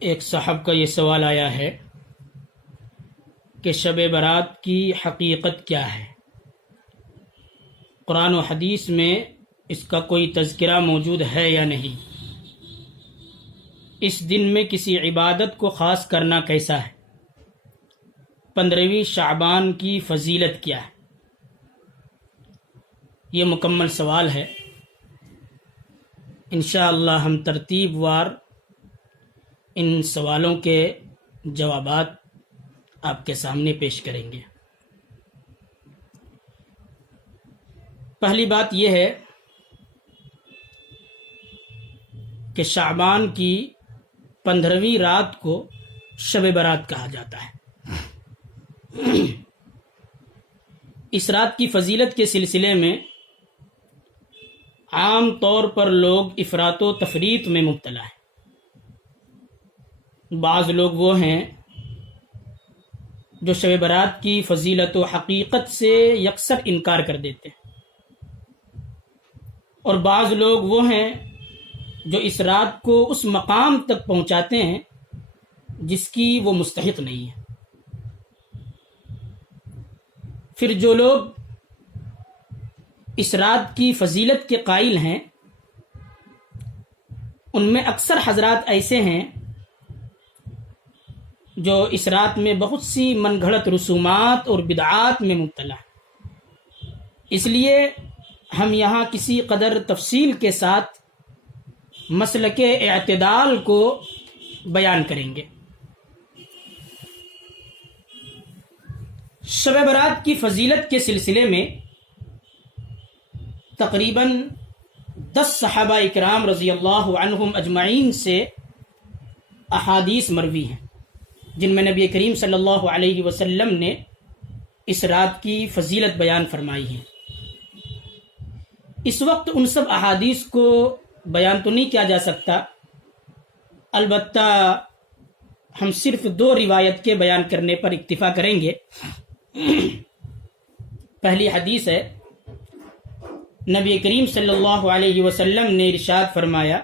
ایک صاحب کا یہ سوال آیا ہے کہ شب برات کی حقیقت کیا ہے؟ قرآن و حدیث میں اس کا کوئی تذکرہ موجود ہے یا نہیں؟ اس دن میں کسی عبادت کو خاص کرنا کیسا ہے؟ 15ویں شعبان کی فضیلت کیا ہے؟ یہ مکمل سوال ہے۔ انشاءاللہ ہم ترتیب وار ان سوالوں کے جوابات آپ کے سامنے پیش کریں گے۔ پہلی بات یہ ہے کہ شعبان کی 15ویں رات کو شب برات کہا جاتا ہے۔ اس رات کی فضیلت کے سلسلے میں عام طور پر لوگ افراط و تفریط میں مبتلا ہیں۔ بعض لوگ وہ ہیں جو شب برات کی فضیلت و حقیقت سے یکسر انکار کر دیتے ہیں، اور بعض لوگ وہ ہیں جو اس رات کو اس مقام تک پہنچاتے ہیں جس کی وہ مستحق نہیں ہے۔ پھر جو لوگ اس رات کی فضیلت کے قائل ہیں، ان میں اکثر حضرات ایسے ہیں جو اس رات میں بہت سی من گھڑت رسومات اور بدعات میں مبتلا ہیں۔ اس لیے ہم یہاں کسی قدر تفصیل کے ساتھ مسلک اعتدال کو بیان کریں گے۔ شب برات کی فضیلت کے سلسلے میں تقریباً 10 صحابہ اکرام رضی اللہ عنہم اجمعین سے احادیث مروی ہیں جن میں نبی کریم صلی اللہ علیہ وسلم نے اس رات کی فضیلت بیان فرمائی ہے۔ اس وقت ان سب احادیث کو بیان تو نہیں کیا جا سکتا، البتہ ہم صرف 2 روایت کے بیان کرنے پر اکتفا کریں گے۔ پہلی حدیث ہے، نبی کریم صلی اللہ علیہ وسلم نے ارشاد فرمایا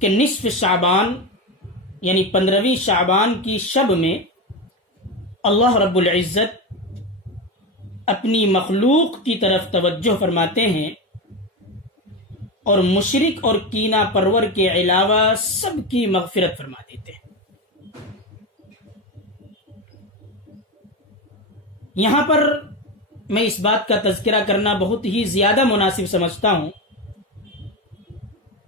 کہ نصف شعبان یعنی 15ویں شعبان کی شب میں اللہ رب العزت اپنی مخلوق کی طرف توجہ فرماتے ہیں اور مشرک اور کینہ پرور کے علاوہ سب کی مغفرت فرما دیتے ہیں۔ یہاں پر میں اس بات کا تذکرہ کرنا بہت ہی زیادہ مناسب سمجھتا ہوں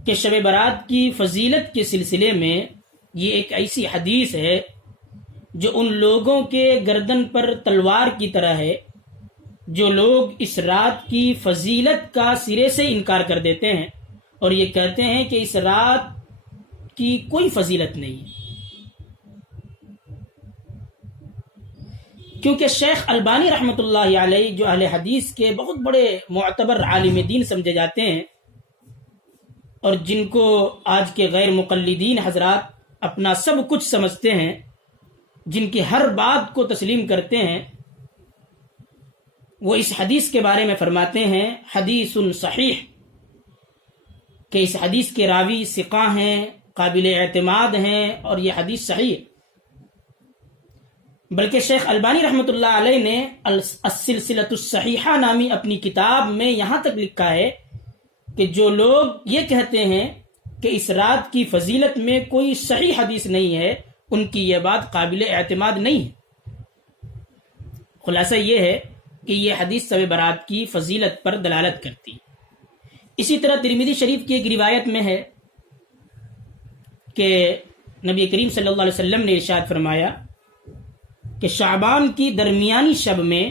کہ شب برات کی فضیلت کے سلسلے میں یہ ایک ایسی حدیث ہے جو ان لوگوں کے گردن پر تلوار کی طرح ہے جو لوگ اس رات کی فضیلت کا سرے سے انکار کر دیتے ہیں اور یہ کہتے ہیں کہ اس رات کی کوئی فضیلت نہیں ہے۔ کیونکہ شیخ البانی رحمۃ اللہ علیہ جو اہل حدیث کے بہت بڑے معتبر عالم دین سمجھے جاتے ہیں اور جن کو آج کے غیر مقلدین حضرات اپنا سب کچھ سمجھتے ہیں، جن کی ہر بات کو تسلیم کرتے ہیں، وہ اس حدیث کے بارے میں فرماتے ہیں حدیث صحیح، کہ اس حدیث کے راوی ثقہ ہیں، قابل اعتماد ہیں اور یہ حدیث صحیح ہے۔ بلکہ شیخ البانی رحمۃ اللہ علیہ نے السلسلۃ الصحیحہ نامی اپنی کتاب میں یہاں تک لکھا ہے کہ جو لوگ یہ کہتے ہیں کہ اس رات کی فضیلت میں کوئی صحیح حدیث نہیں ہے، ان کی یہ بات قابل اعتماد نہیں ہے۔ خلاصہ یہ ہے کہ یہ حدیث شب برات کی فضیلت پر دلالت کرتی۔ اسی طرح ترمذی شریف کی ایک روایت میں ہے کہ نبی کریم صلی اللہ علیہ وسلم نے ارشاد فرمایا کہ شعبان کی درمیانی شب میں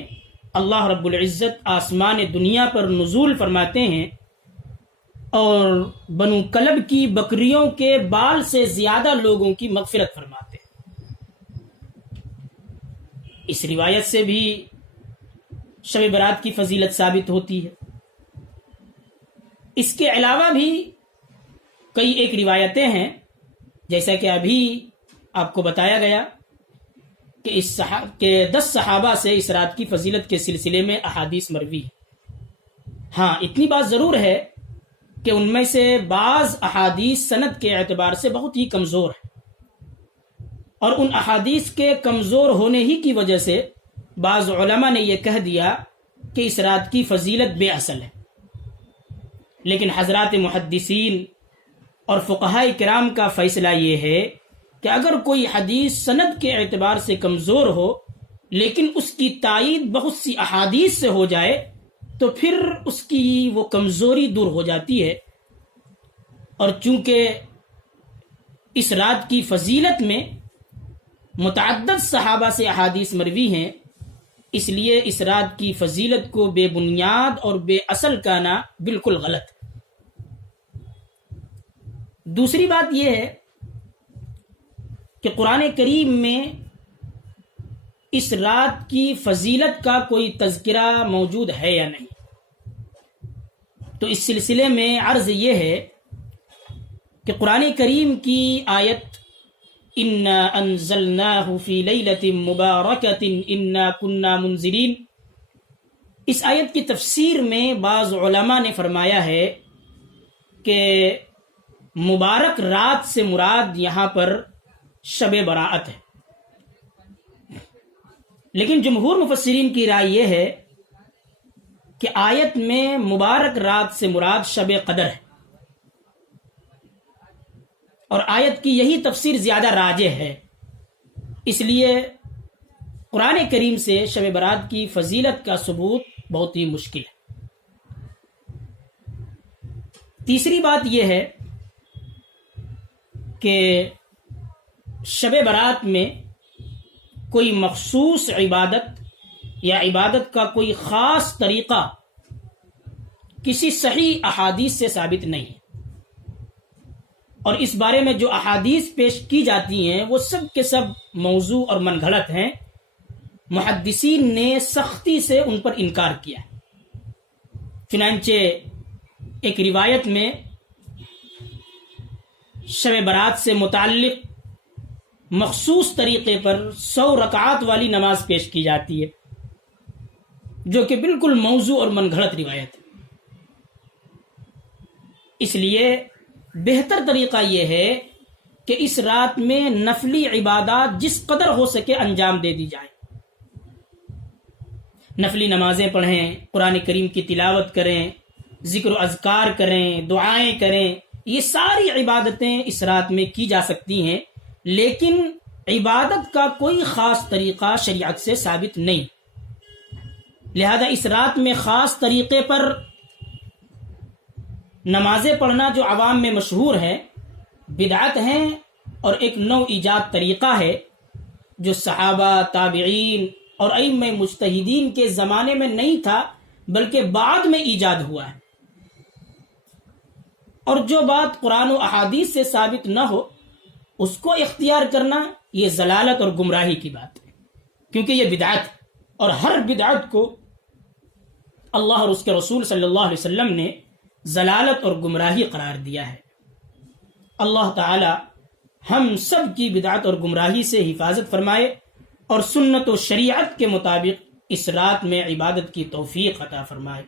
اللہ رب العزت آسمان دنیا پر نزول فرماتے ہیں اور بنو کلب کی بکریوں کے بال سے زیادہ لوگوں کی مغفرت فرماتے ہیں۔ اس روایت سے بھی شب برات کی فضیلت ثابت ہوتی ہے۔ اس کے علاوہ بھی کئی ایک روایتیں ہیں، جیسا کہ ابھی آپ کو بتایا گیا کہ 10 صحابہ سے اس رات کی فضیلت کے سلسلے میں احادیث مروی ہے۔ ہاں اتنی بات ضرور ہے کہ ان میں سے بعض احادیث سند کے اعتبار سے بہت ہی کمزور ہیں، اور ان احادیث کے کمزور ہونے ہی کی وجہ سے بعض علماء نے یہ کہہ دیا کہ اس رات کی فضیلت بے اصل ہے۔ لیکن حضرات محدثین اور فقہاء کرام کا فیصلہ یہ ہے کہ اگر کوئی حدیث سند کے اعتبار سے کمزور ہو لیکن اس کی تائید بہت سی احادیث سے ہو جائے تو پھر اس کی وہ کمزوری دور ہو جاتی ہے۔ اور چونکہ اس رات کی فضیلت میں متعدد صحابہ سے احادیث مروی ہیں، اس لیے اس رات کی فضیلت کو بے بنیاد اور بے اصل کہنا بالکل غلط ہے۔ دوسری بات یہ ہے کہ قرآن کریم میں اس رات کی فضیلت کا کوئی تذکرہ موجود ہے یا نہیں۔ تو اس سلسلے میں عرض یہ ہے کہ قرآن کریم کی آیت انا انزلناہ فی لیلۃ مبارکۃ انا کنا منذرین، اس آیت کی تفسیر میں بعض علماء نے فرمایا ہے کہ مبارک رات سے مراد یہاں پر شب براءت ہے، لیکن جمہور مفسرین کی رائے یہ ہے کہ آیت میں مبارک رات سے مراد شب قدر ہے، اور آیت کی یہی تفسیر زیادہ راجح ہے۔ اس لیے قرآن کریم سے شب برات کی فضیلت کا ثبوت بہت ہی مشکل ہے۔ تیسری بات یہ ہے کہ شب برات میں کوئی مخصوص عبادت یا عبادت کا کوئی خاص طریقہ کسی صحیح احادیث سے ثابت نہیں ہے، اور اس بارے میں جو احادیث پیش کی جاتی ہیں وہ سب کے سب موضوع اور من گھڑت ہیں۔ محدثین نے سختی سے ان پر انکار کیا۔ چنانچہ ایک روایت میں شب برات سے متعلق مخصوص طریقے پر 100 رکعات والی نماز پیش کی جاتی ہے، جو کہ بالکل موضوع اور من گھڑت روایت ہے۔ اس لیے بہتر طریقہ یہ ہے کہ اس رات میں نفلی عبادات جس قدر ہو سکے انجام دے دی جائیں۔ نفلی نمازیں پڑھیں، قرآن کریم کی تلاوت کریں، ذکر و اذکار کریں، دعائیں کریں، یہ ساری عبادتیں اس رات میں کی جا سکتی ہیں، لیکن عبادت کا کوئی خاص طریقہ شریعت سے ثابت نہیں۔ لہذا اس رات میں خاص طریقے پر نمازیں پڑھنا جو عوام میں مشہور ہے، بدعت ہیں، اور ایک نو ایجاد طریقہ ہے جو صحابہ، تابعین اور ائمہ مجتہدین کے زمانے میں نہیں تھا بلکہ بعد میں ایجاد ہوا ہے۔ اور جو بات قرآن و احادیث سے ثابت نہ ہو اس کو اختیار کرنا یہ ضلالت اور گمراہی کی بات ہے، کیونکہ یہ بدعت ہے، اور ہر بدعت کو اللہ اور اس کے رسول صلی اللہ علیہ وسلم نے ضلالت اور گمراہی قرار دیا ہے۔ اللہ تعالی ہم سب کی بدعت اور گمراہی سے حفاظت فرمائے اور سنت و شریعت کے مطابق اس رات میں عبادت کی توفیق عطا فرمائے۔